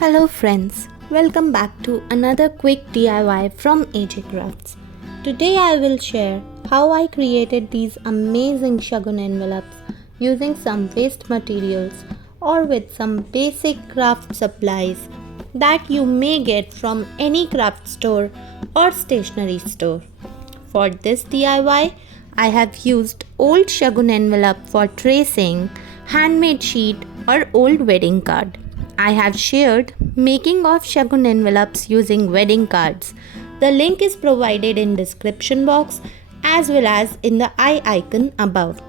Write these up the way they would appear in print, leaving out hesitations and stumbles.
Hello friends, welcome back to another quick DIY from AJ Crafts. Today I will share how I created these amazing Shagun envelopes using some waste materials or with some basic craft supplies that you may get from any craft store or stationery store. For this DIY, I have used old Shagun envelope for tracing, handmade sheet or old wedding card. I have shared making of Shagun envelopes using wedding cards. The link is provided in description box as well as in the eye icon above.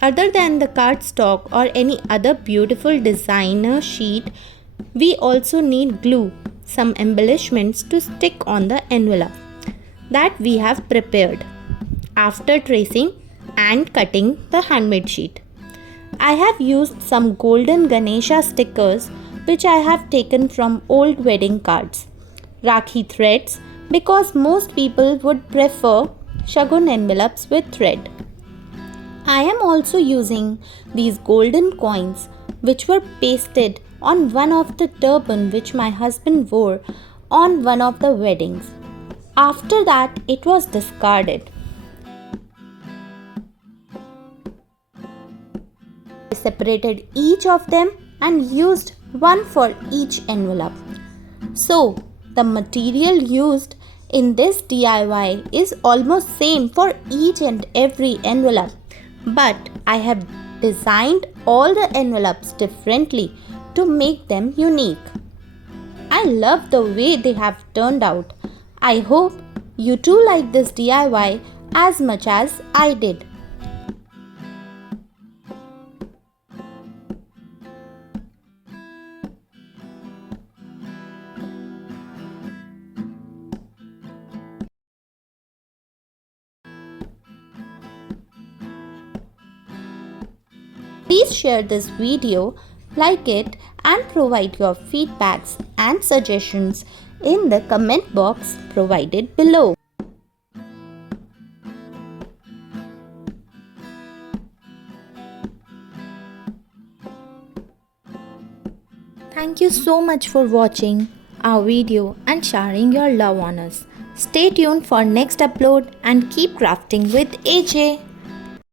Other than the cardstock or any other beautiful designer sheet, we also need glue, some embellishments to stick on the envelope that we have prepared after tracing and cutting the handmade sheet. I have used some golden Ganesha stickers which I have taken from old wedding cards. Rakhi threads because most people would prefer Shagun envelopes with thread. I am also using these golden coins which were pasted on one of the turban which my husband wore on one of the weddings. After that, it was discarded. I separated each of them and used one for each envelope. So, the material used in this DIY is almost same for each and every envelope, but I have designed all the envelopes differently to make them unique. I love the way they have turned out. I hope you too like this DIY as much as I did. Please share this video, like it and provide your feedbacks and suggestions in the comment box provided below. Thank you so much for watching our video and sharing your love on us. Stay tuned for next upload and keep crafting with AJ.